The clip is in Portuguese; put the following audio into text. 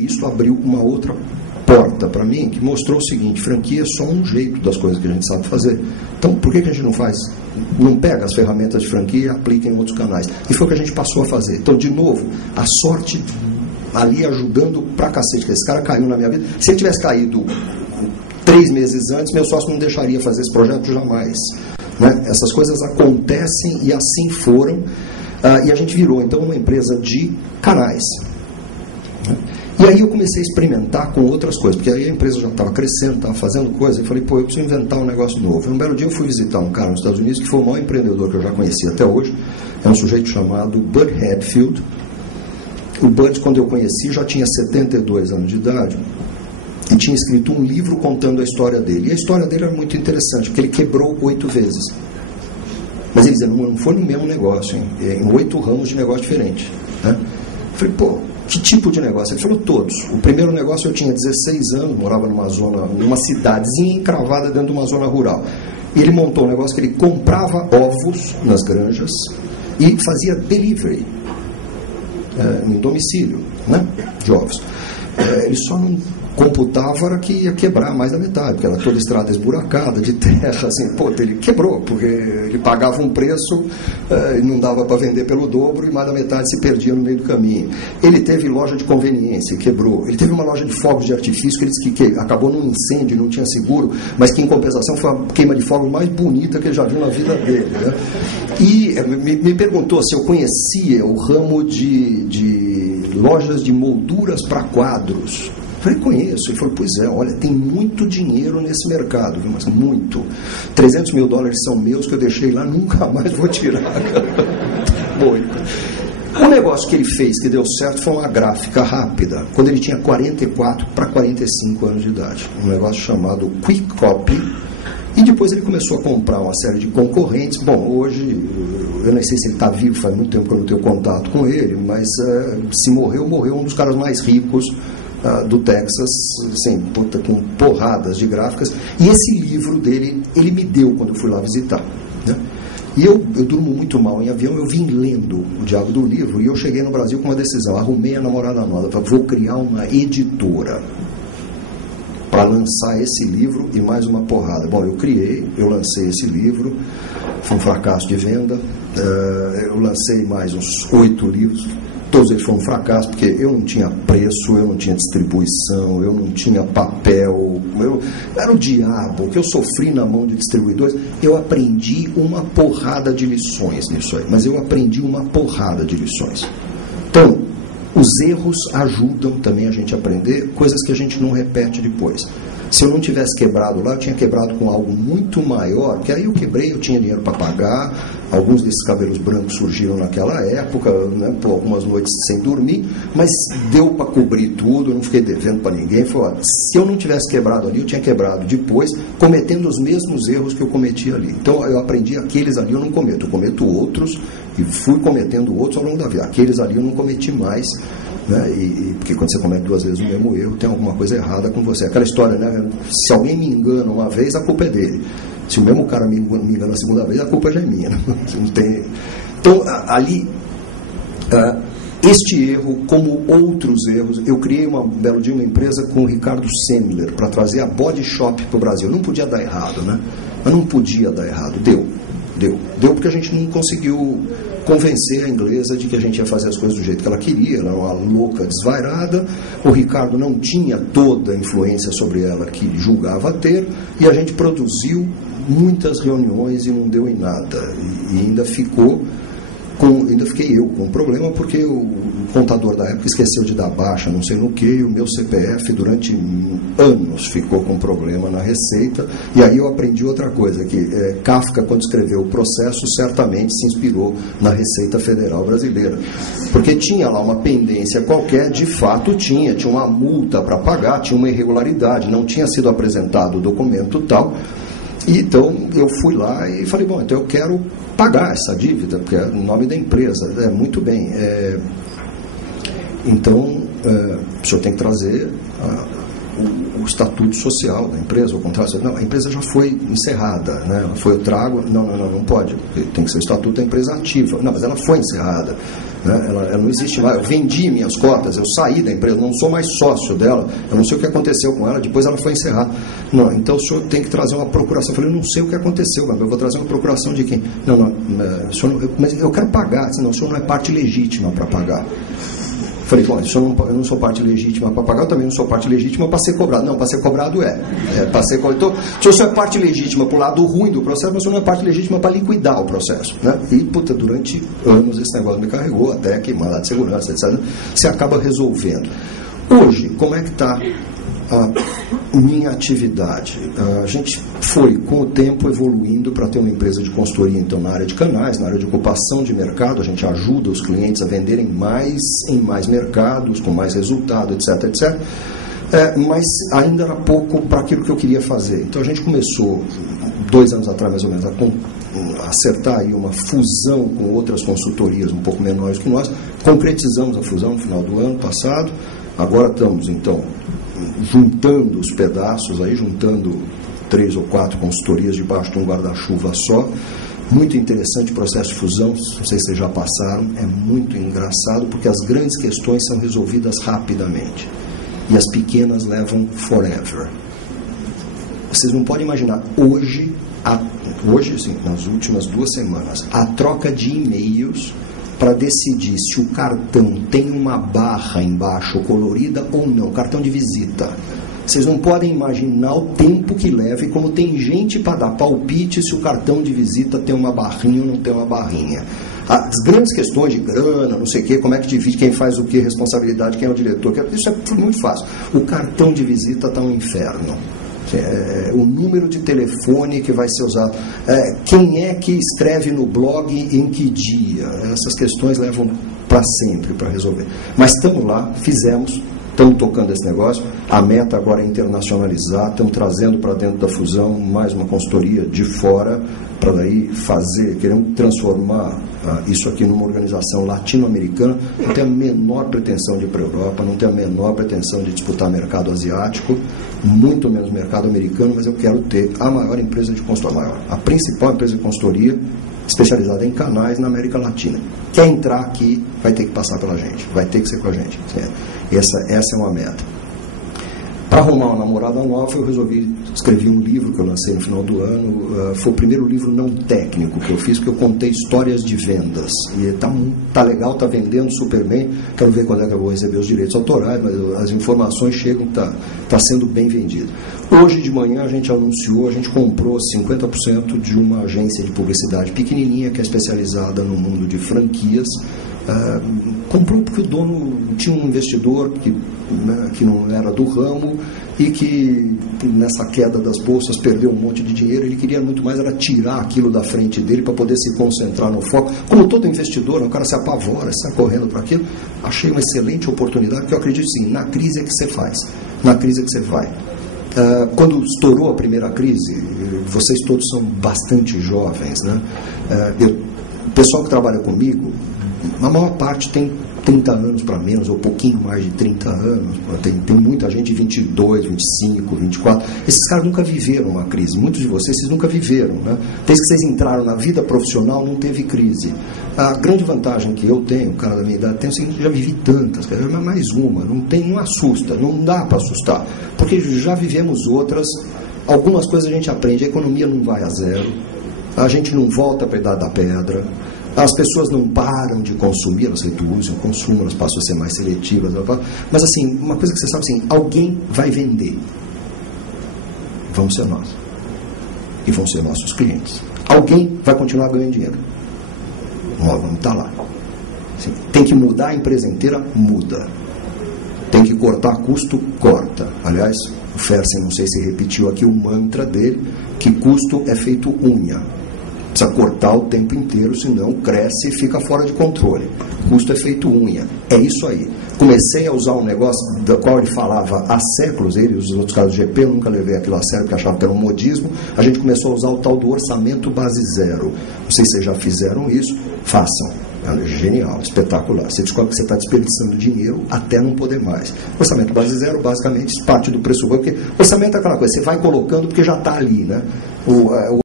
Isso abriu uma outra porta para mim, que mostrou o seguinte: franquia é só um jeito das coisas que a gente sabe fazer. Então, por que a gente não pega as ferramentas de franquia e aplica em outros canais? E foi o que a gente passou a fazer. Então, de novo, a sorte ali ajudando pra cacete, que esse cara caiu na minha vida. Se ele tivesse caído 3 meses antes, meu sócio não deixaria fazer esse projeto jamais. Né? Essas coisas acontecem e assim foram, e a gente virou então uma empresa de canais. Né? E aí eu comecei a experimentar com outras coisas, porque aí a empresa já estava crescendo, estava fazendo coisa, e falei, eu preciso inventar um negócio novo. Um belo dia eu fui visitar um cara nos Estados Unidos, que foi o maior empreendedor que eu já conheci até hoje. É um sujeito chamado Bud Hatfield. O Bud, quando eu conheci, já tinha 72 anos de idade, e tinha escrito um livro contando a história dele. E a história dele era muito interessante, porque ele quebrou 8 vezes. Mas ele dizia, não foi no mesmo negócio, hein? Em 8 ramos de negócio diferentes. Né? Eu falei, que tipo de negócio? Ele falou, todos. O primeiro negócio eu tinha 16 anos, morava numa cidadezinha encravada dentro de uma zona rural. E ele montou um negócio que ele comprava ovos nas granjas e fazia delivery em domicílio, né, de ovos. Ele só não computava que ia quebrar mais da metade, porque era toda estrada esburacada, de terra, assim, ele quebrou, porque ele pagava um preço e não dava para vender pelo dobro, e mais da metade se perdia no meio do caminho. Ele teve loja de conveniência, quebrou. Ele teve uma loja de fogos de artifício, que ele disse que acabou num incêndio, não tinha seguro, mas que em compensação foi a queima de fogos mais bonita que ele já viu na vida dele. Né? E me perguntou se eu conhecia o ramo de lojas de molduras para quadros. Eu falei, conheço. Ele falou, pois é, olha, tem muito dinheiro nesse mercado, mas muito. $300 mil são meus, que eu deixei lá, nunca mais vou tirar. Muito. O negócio que ele fez, que deu certo, foi uma gráfica rápida, quando ele tinha 44 para 45 anos de idade. Um negócio chamado Quick Copy. E depois ele começou a comprar uma série de concorrentes. Bom, hoje, eu não sei se ele está vivo, faz muito tempo que eu não tenho contato com ele, mas se morreu um dos caras mais ricos do Texas, assim, com porradas de gráficas. E esse livro dele, ele me deu quando eu fui lá visitar. Né? E eu durmo muito mal em avião, eu vim lendo o diabo do livro, e eu cheguei no Brasil com uma decisão, arrumei a namorada nova, falei, vou criar uma editora para lançar esse livro e mais uma porrada. Bom, eu lancei esse livro, foi um fracasso de venda, eu lancei mais uns 8 livros, todos eles foram um fracasso, porque eu não tinha preço, eu não tinha distribuição, eu não tinha papel, era o diabo, que eu sofri na mão de distribuidores. Eu aprendi uma porrada de lições nisso aí, mas eu aprendi uma porrada de lições. Então, os erros ajudam também a gente a aprender coisas que a gente não repete depois. Se eu não tivesse quebrado lá, eu tinha quebrado com algo muito maior, que aí eu quebrei, eu tinha dinheiro para pagar, alguns desses cabelos brancos surgiram naquela época, né, por algumas noites sem dormir, mas deu para cobrir tudo, eu não fiquei devendo para ninguém. Falei, se eu não tivesse quebrado ali, eu tinha quebrado depois, cometendo os mesmos erros que eu cometi ali. Então eu aprendi, aqueles ali eu não cometo, eu cometo outros, e fui cometendo outros ao longo da vida. Aqueles ali eu não cometi mais. Né? Porque quando você comete 2 vezes o mesmo erro, tem alguma coisa errada com você. Aquela história, né? Se alguém me engana uma vez, a culpa é dele. Se o mesmo cara me engana a segunda vez, a culpa já é minha. Né? Não tem... Então, ali, este erro, como outros erros, eu criei um belo dia uma empresa com o Ricardo Semler para trazer a Body Shop para o Brasil. Não podia dar errado, né? Mas não podia dar errado. Deu porque a gente não conseguiu convencer a inglesa de que a gente ia fazer as coisas do jeito que ela queria. Ela era uma louca desvairada, o Ricardo não tinha toda a influência sobre ela que julgava ter, e a gente produziu muitas reuniões e não deu em nada, e ainda fiquei eu com um problema, porque o contador da época esqueceu de dar baixa, não sei no que, e o meu CPF durante anos ficou com problema na Receita. E aí eu aprendi outra coisa, que Kafka, quando escreveu o processo, certamente se inspirou na Receita Federal Brasileira, porque tinha lá uma pendência qualquer, de fato tinha uma multa para pagar, tinha uma irregularidade, não tinha sido apresentado o documento tal. E então eu fui lá e falei, bom, então eu quero pagar essa dívida, porque é o nome da empresa. Muito bem, então o senhor tem que trazer o estatuto social da empresa, o contrato. Não, a empresa já foi encerrada, né? Eu trago, não pode, tem que ser o estatuto da empresa ativa. Não, mas ela foi encerrada. Né? Ela não existe mais. Eu vendi minhas cotas, eu saí da empresa, não sou mais sócio dela, eu não sei o que aconteceu com ela, depois ela foi encerrada. Não, então o senhor tem que trazer uma procuração. Eu falei, eu não sei o que aconteceu, mas eu vou trazer uma procuração de quem? Não, mas eu quero pagar. Não, o senhor não é parte legítima para pagar. Falei, bom, eu não sou parte legítima para pagar, eu também não sou parte legítima para ser cobrado. Não, para ser cobrado para ser cobrado. Então, se o senhor é parte legítima para o lado ruim do processo, mas o senhor não é parte legítima para liquidar o processo. Né? E, durante anos esse negócio me carregou, até que mandado de segurança, etc. Você acaba resolvendo. Hoje, como é que está a minha atividade? A gente foi, com o tempo, evoluindo para ter uma empresa de consultoria, então, na área de canais, na área de ocupação de mercado. A gente ajuda os clientes a venderem mais em mais mercados, com mais resultado, etc, etc. Mas ainda era pouco para aquilo que eu queria fazer. Então, a gente começou, 2 anos atrás, mais ou menos, a acertar aí uma fusão com outras consultorias um pouco menores que nós. Concretizamos a fusão no final do ano passado. Agora estamos, então, juntando os pedaços, aí juntando 3 ou 4 consultorias debaixo de um guarda-chuva só. Muito interessante o processo de fusão, não sei se vocês já passaram, é muito engraçado, porque as grandes questões são resolvidas rapidamente e as pequenas levam forever. Vocês não podem imaginar, hoje, sim, nas últimas 2 semanas, a troca de e-mails para decidir se o cartão tem uma barra embaixo colorida ou não, cartão de visita. Vocês não podem imaginar o tempo que leva e como tem gente para dar palpite se o cartão de visita tem uma barrinha ou não tem uma barrinha. As grandes questões de grana, não sei o quê, como é que divide, quem faz o quê, responsabilidade, quem é o diretor, isso é muito fácil. O cartão de visita está um inferno. O número de telefone que vai ser usado, quem é que escreve no blog em que dia, essas questões levam para sempre para resolver. Mas estamos lá, fizemos, estamos tocando esse negócio, a meta agora é internacionalizar, estamos trazendo para dentro da fusão mais uma consultoria de fora, para daí queremos transformar isso aqui numa organização latino-americana. Não tenho a menor pretensão de ir para a Europa, não tenho a menor pretensão de disputar mercado asiático, muito menos mercado americano, mas eu quero ter a maior empresa de consultoria, a principal empresa de consultoria especializada em canais na América Latina. Quer entrar aqui, vai ter que passar pela gente, vai ter que ser com a gente. Essa é uma meta. Para arrumar uma namorada nova, eu resolvi escrever um livro que eu lancei no final do ano. Foi o primeiro livro não técnico que eu fiz, porque eu contei histórias de vendas. E tá legal, tá vendendo super bem. Quero ver quando é que eu vou receber os direitos autorais, mas as informações chegam, tá sendo bem vendido. Hoje de manhã a gente anunciou, a gente comprou 50% de uma agência de publicidade pequenininha que é especializada no mundo de franquias. Comprou porque o dono tinha um investidor que não era do ramo e que nessa queda das bolsas perdeu um monte de dinheiro. Ele queria muito mais era tirar aquilo da frente dele para poder se concentrar no foco. Como todo investidor, o cara se apavora, sai correndo para aquilo. Achei uma excelente oportunidade, porque eu acredito sim, na crise é que você faz, na crise é que você vai. Quando estourou a primeira crise, vocês todos são bastante jovens, né? O pessoal que trabalha comigo, a maior parte tem 30 anos para menos, ou um pouquinho mais de 30 anos. Tem muita gente de 22, 25, 24. Esses caras nunca viveram uma crise. Muitos de vocês nunca viveram, né? Desde que vocês entraram na vida profissional, não teve crise. A grande vantagem que eu tenho, o cara da minha idade, tem o seguinte: já vivi tantas, mais uma, não assusta, não dá para assustar, porque já vivemos outras. Algumas coisas a gente aprende, a economia não vai a zero, a gente não volta para a idade da pedra. As pessoas não param de consumir, elas reduzem o consumo, elas passam a ser mais seletivas. Mas, assim, uma coisa que você sabe, assim, alguém vai vender. Vamos ser nós. E vão ser nossos clientes. Alguém vai continuar ganhando dinheiro. Nós vamos estar lá. Assim, tem que mudar a empresa inteira? Muda. Tem que cortar custo? Corta. Aliás, o Fersen, não sei se repetiu aqui o mantra dele, que custo é feito unha. Precisa cortar o tempo inteiro, senão cresce e fica fora de controle. Custo é feito unha. É isso aí. Comecei a usar um negócio do qual ele falava há séculos, ele e os outros caras do GP, eu nunca levei aquilo a sério porque achava que era um modismo. A gente começou a usar o tal do orçamento base zero. Não sei se vocês já fizeram isso, façam. É genial, espetacular. Você descobre que você está desperdiçando dinheiro até não poder mais. Orçamento base zero, basicamente, parte do pressuposto, porque orçamento é aquela coisa, você vai colocando porque já está ali, né?